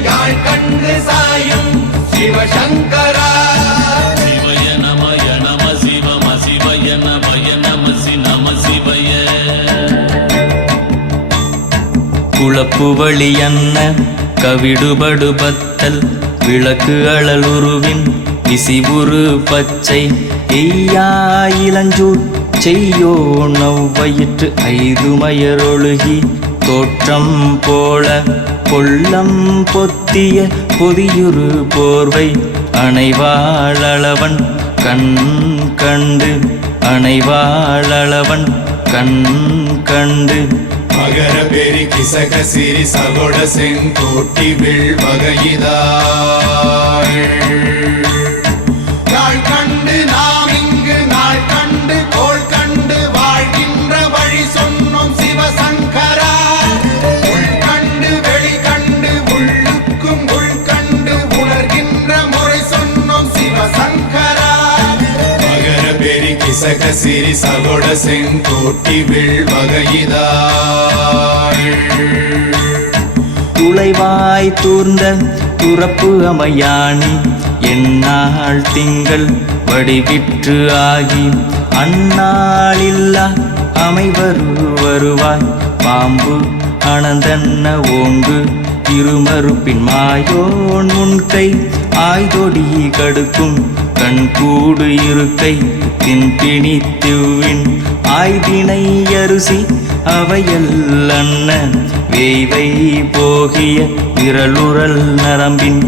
யாழ் கண்டு சாயும் சிவசங்கரா சிவய நமய நம சிவம சிவய நமய நம சி நம சிவய குளப்புவழி அன்ன கவிடுபடு பத்தல் விளக்கு அழலுருவின் விசிபுரு பச்சை எய்யா இளஞ்சூர் செய்யோ நவ்வயிற்று ஐதுமயரொழுகி தோற்றம் போல கொள்ளம் பொத்திய பொதியுரு போர்வை அணைவாளவன் கண் கண்டு அணைவாளவன் கண் கண்டு மகர பெரி கிசக சிறி சகோட செங்கோட்டி வில் வகையிதாள் யாழ் கண்டு நாம் இங்கு நாள் கண்டு கோள் கண்டு வாழ்கின்ற வழி சொன்னோம் சிவசங்கரா உள் கண்டு வெளி கண்டு உள்ளுக்கும் உள் கண்டு உணர்கின்ற முறை சொன்னோம் சிவசங்கரா மகர பெரி கிசக சிறி சகோட செங்கோட்டி வில் வகையிதாள் துளைவாய் தூர்ந்த துறப்பு அமையாணி எந்நாள் திங்கள் வடிவிற்று ஆகி அந்நாளில்லா அமைவரு வருவாய் பாம்பு அனந்தன்ன ஓங்கு திருமறுப்பின் மாயோன் முன்கை ஆய்தொடி கடுக்கும் கண்கூடு இருக்கை தின்பிணித்துவின் ஆய்தினை அரிசி அவையல் அன்ன வேய்வை போகிய விரலுரல் நரம்பின்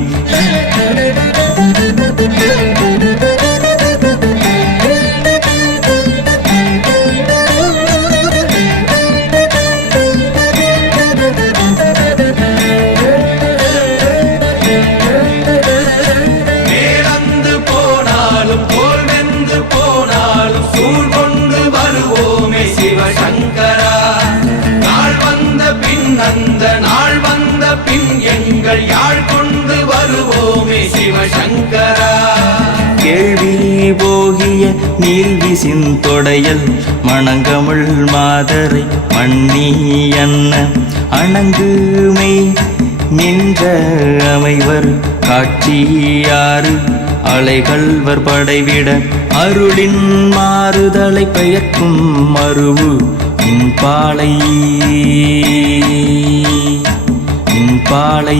அந்த நாள் வந்த பின் எங்கள் யாழ் கொண்டு வருவோமே சிவசங்கரா கேள்வி போகிய நீல்விசின் தொடையல் மணங்கமிழ் மாதரை மண்ணி அன்ன அணங்குமை நின்ற அமைவர் காட்சியாறு அலைகள்வர் படைவிட அருளின் மாறுதலை பெயர்க்கும் மருவு இன்பாலை இன்பாலை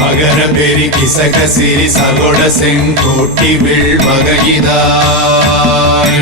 மகர பெரி கிசக சிறி சகோட செங்கோட்டி வில் வகையிதாள்